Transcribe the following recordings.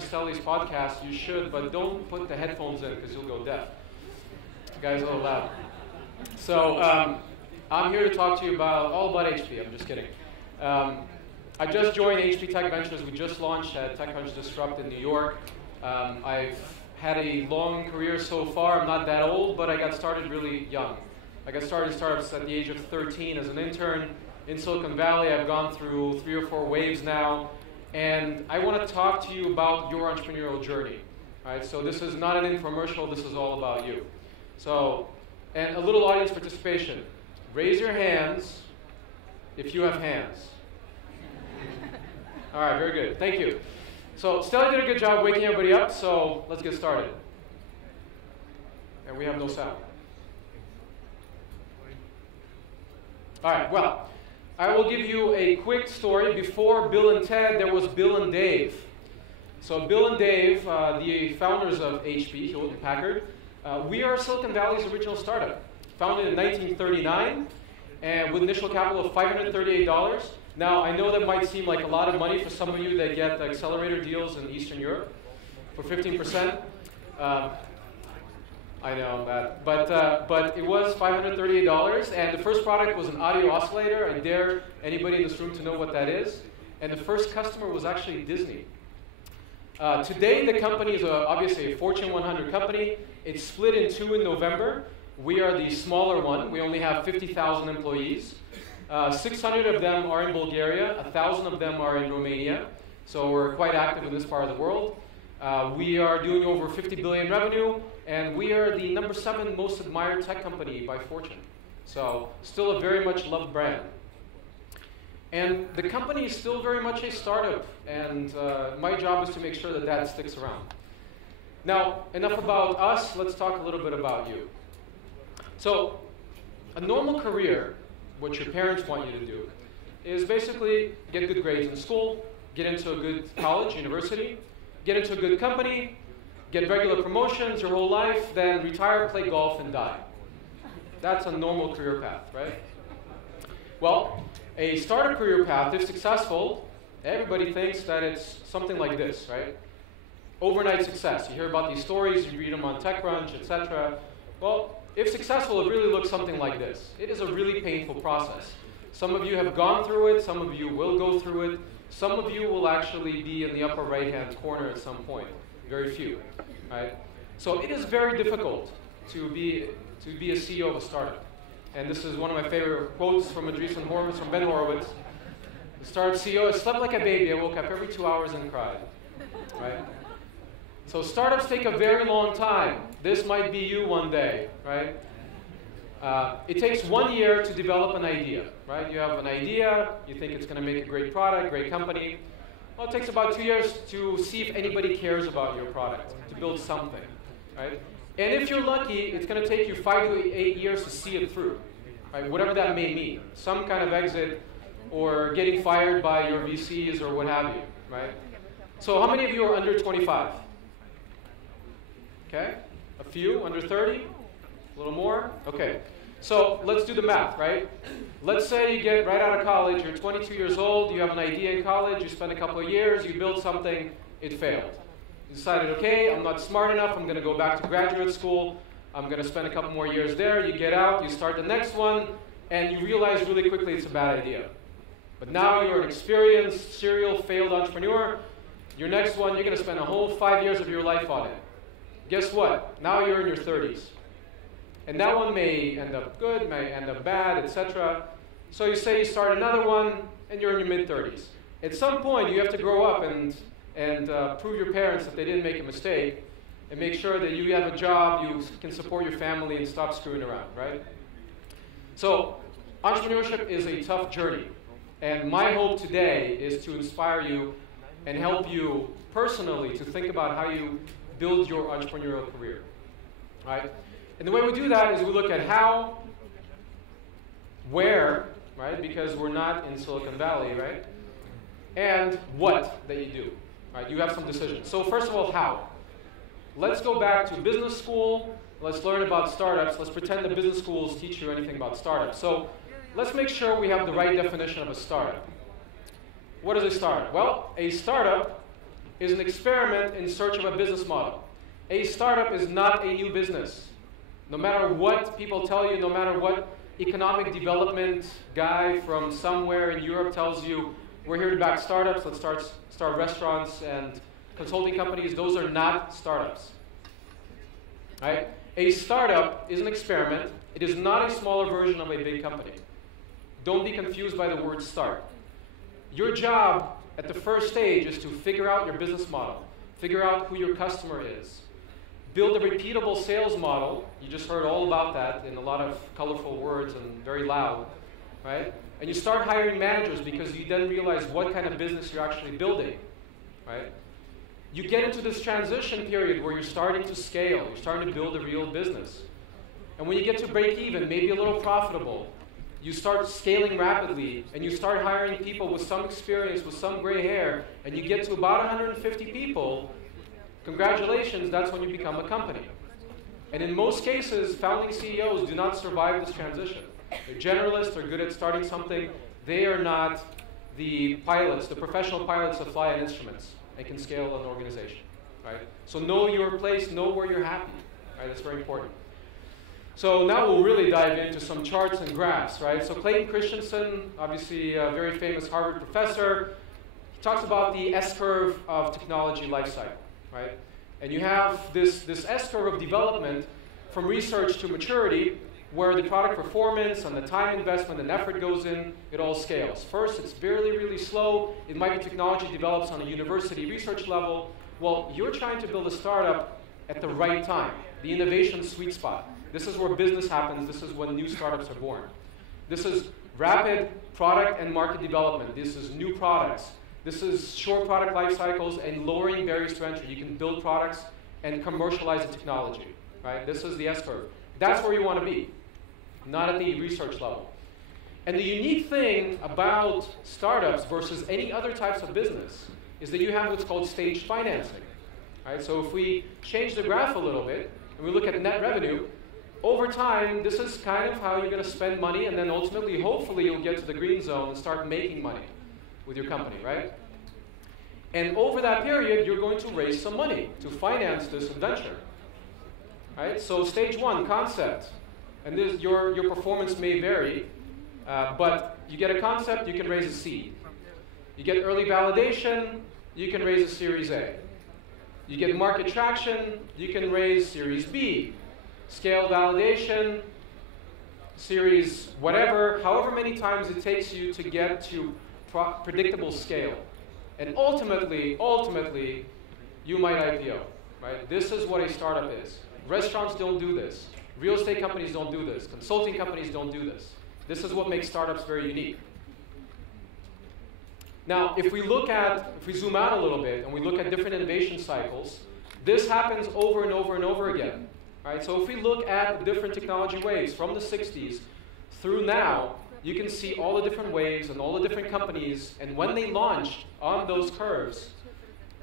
subscribe to Stelly's podcast, you should, but don't put the headphones in because you'll go deaf. The guy's a little loud. So I'm here to talk to you all about HP. I'm just kidding. I just joined HP Tech Ventures. We just launched at TechCrunch Disrupt in New York. I've had a long career so far. I'm not that old, but I got started really young. I got started in startups at the age of 13 as an intern in Silicon Valley. I've gone through 3 or 4 waves now. And I want to talk to you about your entrepreneurial journey. Right? So this is not an infomercial. This is all about you. So, and a little audience participation. Raise your hands if you have hands. All right, very good. Thank you. So Stelly did a good job waking everybody up, so let's get started. And we have no sound. All right, well, I will give you a quick story. Before Bill and Ted, there was Bill and Dave. So Bill and Dave, the founders of HP, Hewlett Packard, we are Silicon Valley's original startup. Founded in 1939, and with initial capital of $538. Now, I know that might seem like a lot of money for some of you that get accelerator deals in Eastern Europe for 15%. I know that, but it was $538, and the first product was an audio oscillator. I dare anybody in this room to know what that is. And the first customer was actually Disney. Today, the company is obviously a Fortune 100 company. It's split in 2 in November. We are the smaller one. We only have 50,000 employees. 600 of them are in Bulgaria. 1,000 of them are in Romania. So we're quite active in this part of the world. We are doing over 50 billion revenue, and we are the number 7 most admired tech company by Fortune. So still a very much loved brand. And the company is still very much a startup, and my job is to make sure that that sticks around. Now, enough about us. Let's talk a little bit about you. So a normal career, what your parents want you to do, is basically get good grades in school, get into a good college, university, get into a good company, get regular promotions your whole life, then retire, play golf, and die. That's a normal career path, right? Well, a startup career path, if successful, everybody thinks that it's something like this, right? Overnight success. You hear about these stories, you read them on TechCrunch, etc. Well, if successful, it really looks something like this. It is a really painful process. Some of you have gone through it, some of you will go through it, some of you will actually be in the upper right-hand corner at some point. Very few, right? So it is very difficult to be a CEO of a startup. And this is one of my favorite quotes from Andreessen Horowitz, from Ben Horowitz. The startup CEO, I slept like a baby, I woke up every 2 hours and cried, right? So startups take a very long time. This might be you one day, right? It takes 1 year to develop an idea, right? You have an idea, you think it's going to make a great product, great company. Well, it takes about 2 years to see if anybody cares about your product, to build something, right? And if you're lucky, it's going to take you 5 to 8 years to see it through, right? Whatever that may mean. Some kind of exit or getting fired by your VCs or what have you, right? So how many of you are under 25? Okay, a few, under 30, a little more? Okay, so let's do the math, right? Let's say you get right out of college, you're 22 years old, you have an idea in college, you spend a couple of years, you build something, it failed. You decided, okay, I'm not smart enough, I'm going to go back to graduate school, I'm going to spend a couple more years there, you get out, you start the next one, and you realize really quickly it's a bad idea. But now you're an experienced, serial failed entrepreneur, your next one, you're going to spend a whole 5 years of your life on it. Guess what? Now you're in your 30s. And that one may end up good, may end up bad, etc. So you say you start another one, and you're in your mid-30s. At some point, you have to grow up and prove your parents that they didn't make a mistake, and make sure that you have a job, you can support your family, and stop screwing around, right? So entrepreneurship is a tough journey. And my hope today is to inspire you and help you personally to think about how you build your entrepreneurial career, right? And the way we do that is we look at how, where, right? Because we're not in Silicon Valley, right? And what that you do, right? You have some decisions. So first of all, how? Let's go back to business school. Let's learn about startups. Let's pretend that business schools teach you anything about startups. So let's make sure we have the right definition of a startup. What is a startup? Well, a startup is an experiment in search of a business model. A startup is not a new business. No matter what people tell you, no matter what economic development guy from somewhere in Europe tells you, we're here to back startups, let's start restaurants and consulting companies, those are not startups. Right? A startup is an experiment. It is not a smaller version of a big company. Don't be confused by the word start. Your job at the first stage is to figure out your business model, figure out who your customer is, build a repeatable sales model. You just heard all about that in a lot of colorful words and very loud, right? And you start hiring managers because you then realize what kind of business you're actually building, right? You get into this transition period where you're starting to scale, you're starting to build a real business. And when you get to break even, maybe a little profitable, you start scaling rapidly, and you start hiring people with some experience, with some gray hair, and you get to about 150 people. Congratulations, that's when you become a company. And in most cases, founding CEOs do not survive this transition. They're generalists, they're good at starting something. They are not the pilots, the professional pilots that fly on instruments and can scale an organization, right? So know your place, know where you're happy, right? That's very important. So now we'll really dive into some charts and graphs, right? So Clayton Christensen, obviously a very famous Harvard professor, he talks about the S-curve of technology lifecycle, right? And you have this S-curve of development from research to maturity, where the product performance and the time investment and effort goes in, it all scales. First, it's really slow. It might be technology develops on a university research level. Well, you're trying to build a startup at the right time, the innovation sweet spot. This is where business happens. This is when new startups are born. This is rapid product and market development. This is new products. This is short product life cycles and lowering barriers to entry. You can build products and commercialize the technology, right? This is the S-curve. That's where you want to be, not at the research level. And the unique thing about startups versus any other types of business is that you have what's called staged financing, right? So if we change the graph a little bit and we look at net revenue, over time, this is kind of how you're going to spend money, and then ultimately, hopefully, you'll get to the green zone and start making money with your company, right? And over that period, you're going to raise some money to finance this adventure, right? So stage one, concept. And this, your performance may vary, but you get a concept, you can raise a seed. You get early validation, you can raise a Series A. You get market traction, you can raise Series B. Scale validation, series whatever, however many times it takes you to get to predictable scale. And ultimately, you might IPO, right? This is what a startup is. Restaurants don't do this. Real estate companies don't do this. Consulting companies don't do this. This is what makes startups very unique. Now, if we zoom out a little bit and we look at different innovation cycles, this happens over and over and over again. Right, so if we look at the different technology waves from the 60s through now, you can see all the different waves and all the different companies and when they launched on those curves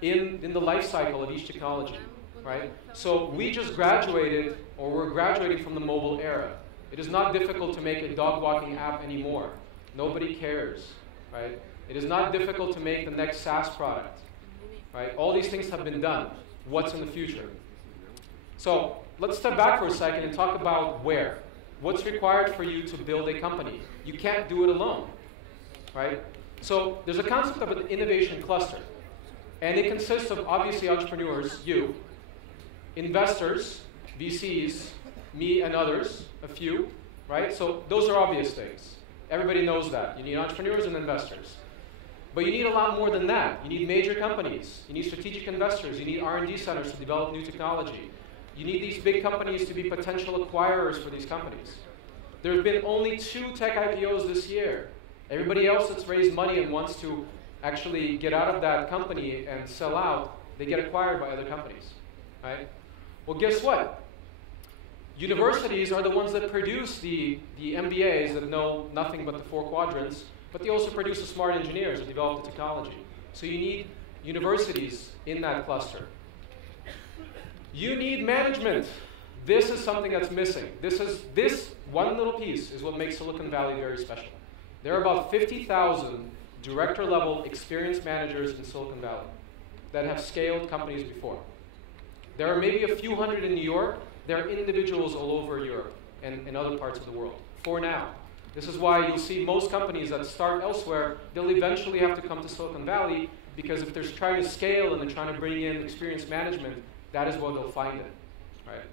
in the life cycle of each technology. Right? So we just graduated, or we're graduating from the mobile era. It is not difficult to make a dog walking app anymore. Nobody cares. Right? It is not difficult to make the next SaaS product. Right? All these things have been done. What's in the future? So let's step back for a second and talk about where. What's required for you to build a company? You can't do it alone, right? So there's a concept of an innovation cluster. And it consists of, obviously, entrepreneurs, you, investors, VCs, me and others, a few, right? So those are obvious things. Everybody knows that. You need entrepreneurs and investors. But you need a lot more than that. You need major companies. You need strategic investors. You need R&D centers to develop new technology. You need these big companies to be potential acquirers for these companies. There have been only 2 tech IPOs this year. Everybody else that's raised money and wants to actually get out of that company and sell out, they get acquired by other companies, right? Well, guess what? Universities are the ones that produce the MBAs that know nothing but the 4 quadrants, but they also produce the smart engineers that develop the technology. So you need universities in that cluster. You need management. This is something that's missing. This one little piece is what makes Silicon Valley very special. There are about 50,000 director-level experienced managers in Silicon Valley. that have scaled companies before. There are maybe a few hundred in New York. There are individuals all over Europe and other parts of the world, for now. This is why you'll see most companies that start elsewhere, they'll eventually have to come to Silicon Valley, because if they're trying to scale and they're trying to bring in experienced management, that is where they'll find it, right?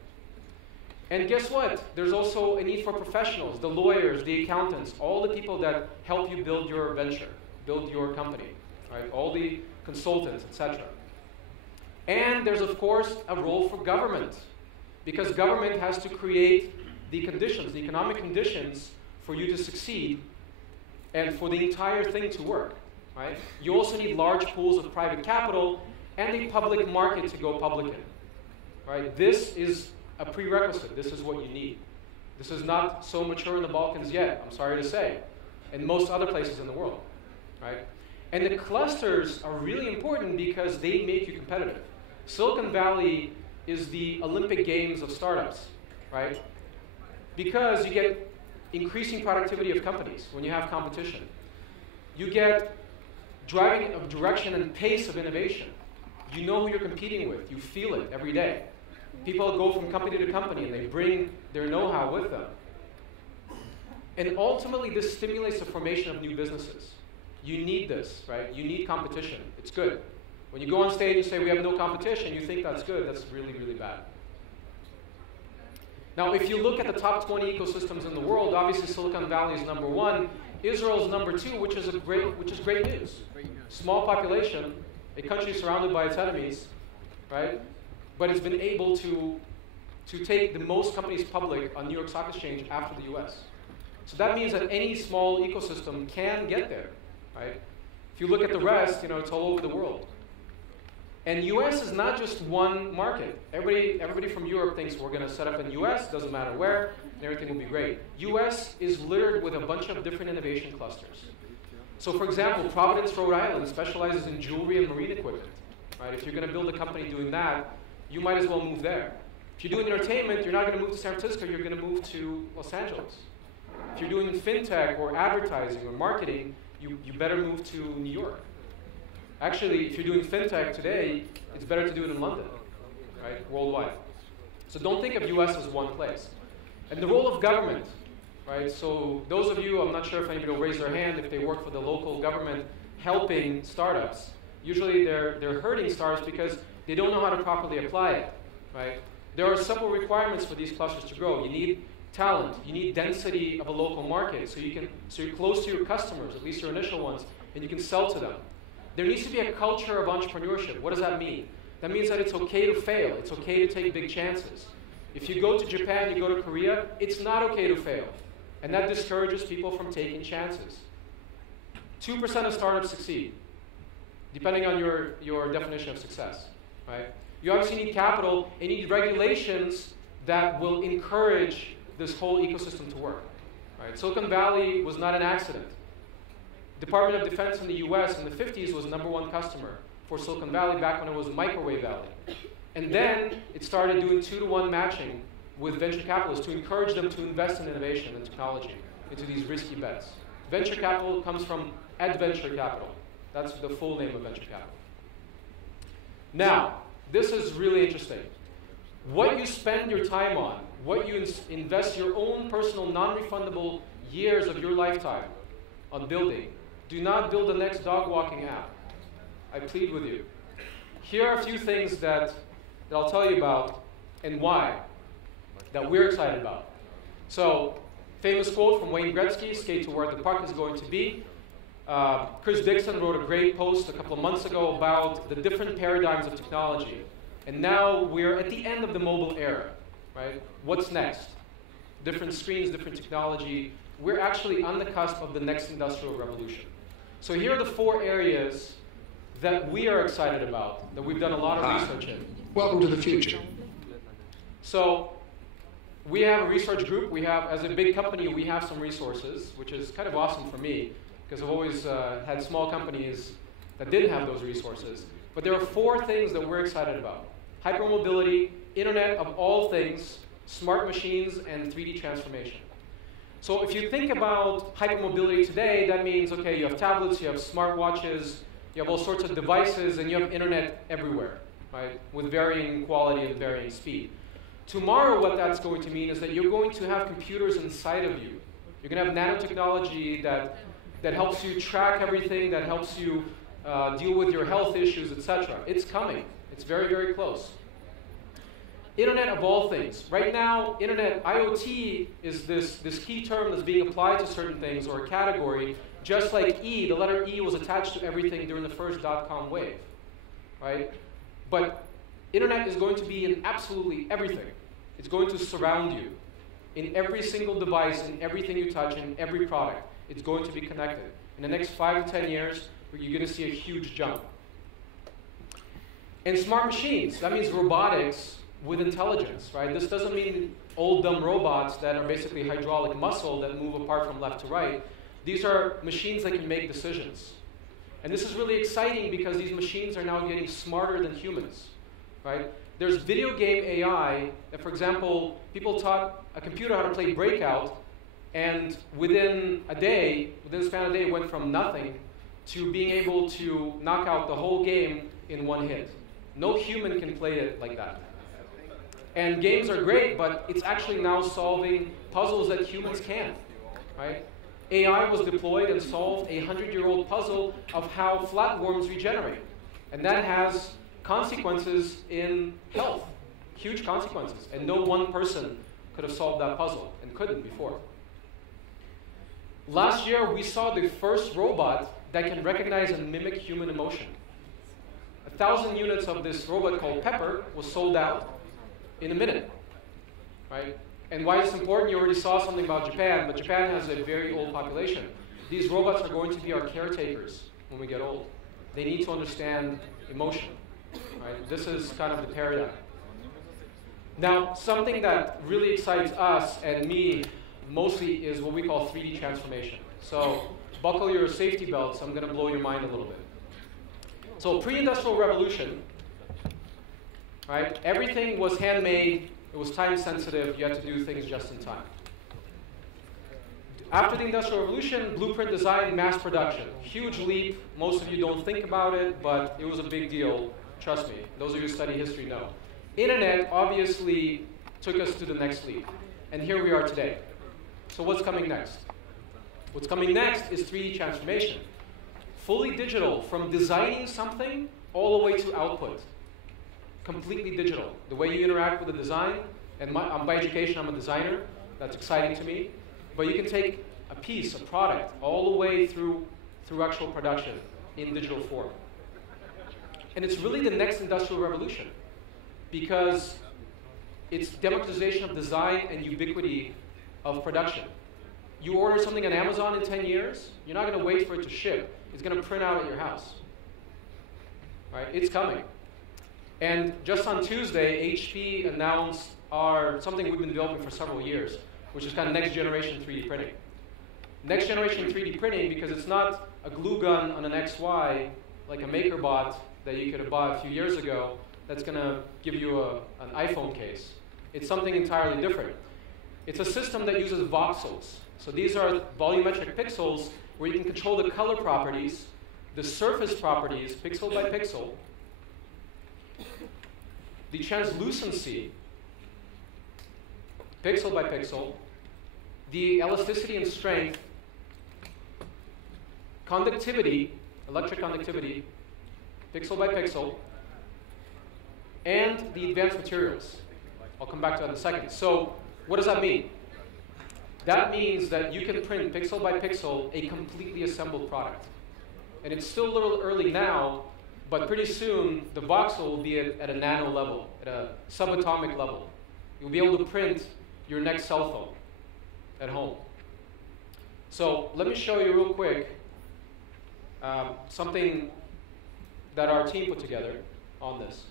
And guess what? There's also a need for professionals, the lawyers, the accountants, all the people that help you build your venture, build your company, right? All the consultants, etc. And there's, of course, a role for government, because government has to create the conditions, the economic conditions for you to succeed and for the entire thing to work, right? You also need large pools of private capital and a public market to go public in, right? This is a prerequisite. This is what you need. This is not so mature in the Balkans yet, I'm sorry to say, and most other places in the world, right? And the clusters are really important because they make you competitive. Silicon Valley is the Olympic Games of startups, right? Because you get increasing productivity of companies when you have competition. You get driving of direction and pace of innovation. You know who you're competing with. You feel it every day. People go from company to company and they bring their know-how with them. And ultimately, this stimulates the formation of new businesses. You need this, right? You need competition. It's good. When you go on stage and say, we have no competition, you think that's good. That's really, really bad. Now, if you look at the top 20 ecosystems in the world, obviously Silicon Valley is number one. Israel is number two, which is great news. Small population, a country surrounded by its enemies, right? But it's been able to take the most companies public on New York Stock Exchange after the US. So that means that any small ecosystem can get there, right? If you look at the rest, it's all over the world. And US is not just one market. Everybody from Europe thinks we're going to set up in US, doesn't matter where, and everything will be great. US is littered with a bunch of different innovation clusters. So for example, Providence, Rhode Island specializes in jewelry and marine equipment, right? If you're going to build a company doing that, you might as well move there. If you're doing entertainment, you're not going to move to San Francisco, you're going to move to Los Angeles. If you're doing fintech or advertising or marketing, you better move to New York. Actually, if you're doing fintech today, it's better to do it in London, right, worldwide. So don't think of US as one place. And the role of government, right, so those of you, I'm not sure if anybody will raise their hand if they work for the local government helping startups. Usually they're hurting startups because they don't know how to properly apply it, right? There are several requirements for these clusters to grow. You need talent, you need density of a local market, so you're close to your customers, at least your initial ones, and you can sell to them. There needs to be a culture of entrepreneurship. What does that mean? That means that it's okay to fail. It's okay to take big chances. If you go to Japan, you go to Korea, it's not okay to fail. And that discourages people from taking chances. 2% of startups succeed, depending on your definition of success, right? You obviously need capital, and you need regulations that will encourage this whole ecosystem to work, right? Silicon Valley was not an accident. Department of Defense in the US in the 50s was #1 customer for Silicon Valley back when it was Microwave Valley. And then it started doing 2-to-1 matching with venture capitalists to encourage them to invest in innovation and technology into these risky bets. Venture capital comes from adventure capital. That's the full name of venture capital. Now, this is really interesting. What you spend your time on, what you invest your own personal non-refundable years of your lifetime on building, do not build the next dog walking app. I plead with you. Here are a few things that I'll tell you about and why, that we're excited about. So, famous quote from Wayne Gretzky, skate to where the puck is going to be. Chris Dixon wrote a great post a couple of months ago about the different paradigms of technology. And now we're at the end of the mobile era, right? What's next? Different screens, different technology. We're actually on the cusp of the next industrial revolution. So here are the 4 areas that we are excited about, that we've done a lot of research in. Welcome to the future. So we have a research group. We have, as a big company, we have some resources, which is kind of awesome for me, because I've always had small companies that didn't have those resources. But there are 4 things that we're excited about. Hypermobility, Internet of all things, smart machines, and 3D transformation. So if you think about hypermobility today, that means, okay, you have tablets, you have smartwatches, you you have all sorts of devices, and you have internet everywhere, right, with varying quality and varying speed. Tomorrow, what that's going to mean is that you're going to have computers inside of you. You're going to have nanotechnology that helps you track everything, that helps you deal with your health issues, etc. It's coming. It's very, very close. Internet of all things. Right now, internet, IoT is this key term that's being applied to certain things, or a category, just like E. The letter E was attached to everything during the first dot-com wave, right? But internet is going to be in absolutely everything. It's going to surround you in every single device, in everything you touch, in every product. It's going to be connected. In the next 5 to 10 years, you're going to see a huge jump. And smart machines, that means robotics with intelligence, right? This doesn't mean old dumb robots that are basically hydraulic muscle that move apart from left to right. These are machines that can make decisions. And this is really exciting because these machines are now getting smarter than humans, right? There's video game AI that, for example, people taught a computer how to play Breakout, and within the span of a day, it went from nothing to being able to knock out the whole game in one hit. No human can play it like that. And games are great, but it's actually now solving puzzles that humans can't, right? AI was deployed and solved a 100-year-old puzzle of how flatworms regenerate. And that has consequences in health, huge consequences. And no one person could have solved that puzzle, and couldn't before. Last year, we saw the first robot that can recognize and mimic human emotion. 1,000 units of this robot called Pepper was sold out in a minute, right? And why it's important, you already saw something about Japan, but Japan has a very old population. These robots are going to be our caretakers when we get old. They need to understand emotion, right? This is kind of the paradigm. Now, something that really excites us and me mostly is what we call 3D transformation. So buckle your safety belts, I'm going to blow your mind a little bit. So pre-industrial revolution, right? Everything was handmade, it was time sensitive, you had to do things just in time. After the Industrial Revolution, blueprint design, mass production. Huge leap, most of you don't think about it, but it was a big deal, trust me. Those of you who study history know. Internet obviously took us to the next leap, and here we are today. So what's coming next? What's coming next is 3D transformation. Fully digital, from designing something all the way to output. Completely digital. The way you interact with the design, and by education I'm a designer, that's exciting to me, but you can take a piece, a product, all the way through actual production in digital form. And it's really the next industrial revolution, because it's democratization of design and ubiquity of production. You order something on Amazon in 10 years, you're not going to wait for it to ship. It's going to print out at your house. Right? It's coming. And just on Tuesday, HP announced something we've been developing for several years, which is kind of next generation 3D printing. Next generation 3D printing, because it's not a glue gun on an XY, like a MakerBot that you could have bought a few years ago, that's going to give you an iPhone case. It's something entirely different. It's a system that uses voxels. So these are volumetric pixels where you can control the color properties, the surface properties, pixel by pixel, the translucency, pixel by pixel, the elasticity and strength, conductivity, electric conductivity, pixel by pixel, and the advanced materials. I'll come back to that in a second. So what does that mean? That means that you can print pixel by pixel a completely assembled product. And it's still a little early now, but pretty soon the voxel will be at a nano level, at a subatomic level. You'll be able to print your next cell phone at home. So let me show you real quick something that our team put together on this.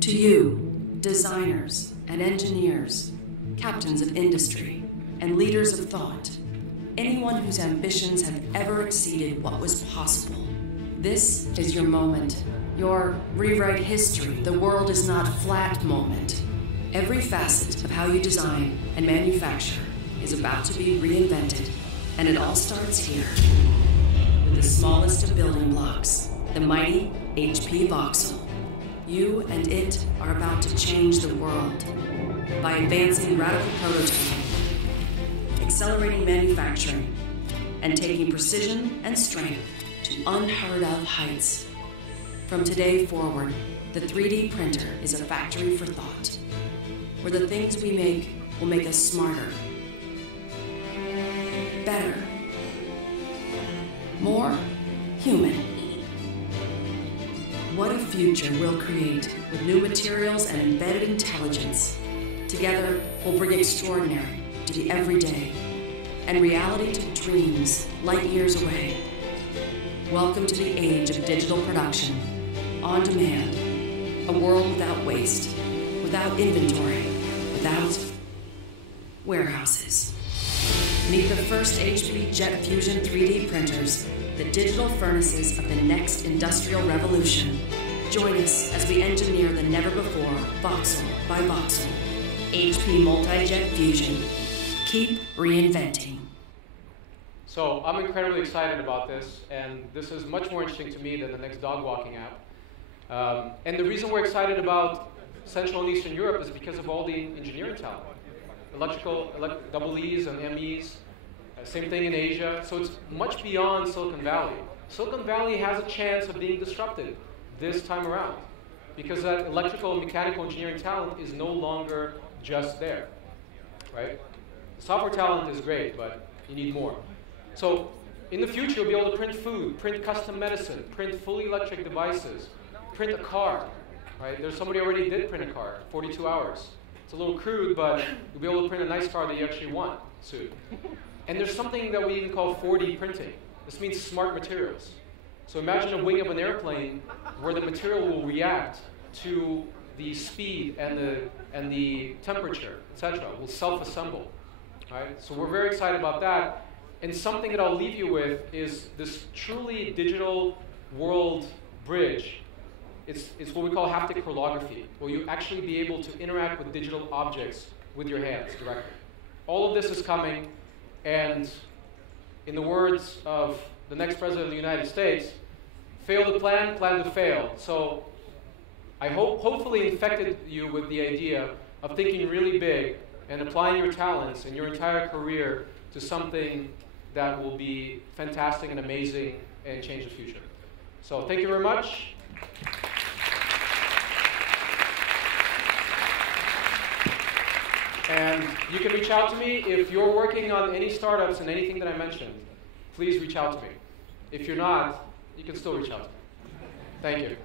To you, designers and engineers, captains of industry, and leaders of thought, anyone whose ambitions have ever exceeded what was possible, this is your moment, your rewrite history, the world is not flat moment. Every facet of how you design and manufacture is about to be reinvented, and it all starts here. with the smallest of building blocks, the mighty HP voxel. You and it are about to change the world by advancing radical prototyping, accelerating manufacturing, and taking precision and strength to unheard of heights. From today forward, the 3D printer is a factory for thought, where the things we make will make us smarter, better, more human. What a future we'll create with new materials and embedded intelligence. Together, we'll bring extraordinary to the everyday and reality to dreams light years away. Welcome to the age of digital production, on demand, a world without waste, without inventory, without warehouses. Meet the first HP Jet Fusion 3D printers, the digital furnaces of the next industrial revolution. Join us as we engineer the never-before, voxel by voxel. HP Multi-Jet Fusion. Keep reinventing. So I'm incredibly excited about this, and this is much more interesting to me than the next dog walking app. And the reason we're excited about Central and Eastern Europe is because of all the engineering talent. Electrical, double E's and MEs, same thing in Asia. So it's much beyond Silicon Valley. Silicon Valley has a chance of being disrupted this time around, because that electrical and mechanical engineering talent is no longer just there, right? Software talent is great, but you need more. So in the future, you'll be able to print food, print custom medicine, print fully electric devices, print a car, right? There's somebody already did print a car, 42 hours. It's a little crude, but you'll be able to print a nice car that you actually want soon. And there's something that we even call 4D printing. This means smart materials. So imagine a wing of an airplane where the material will react to the speed and the temperature, etc. Will self-assemble, right? So we're very excited about that. And something that I'll leave you with is this truly digital world bridge. It's what we call haptic chronography, where you actually be able to interact with digital objects with your hands directly. All of this is coming, and in the words of the next president of the United States, fail to plan, plan to fail. So I hopefully infected you with the idea of thinking really big and applying your talents and your entire career to something that will be fantastic and amazing and change the future. So thank you very much. And you can reach out to me if you're working on any startups and anything that I mentioned. Please reach out to me. If you're not, you can still reach out to me. Thank you.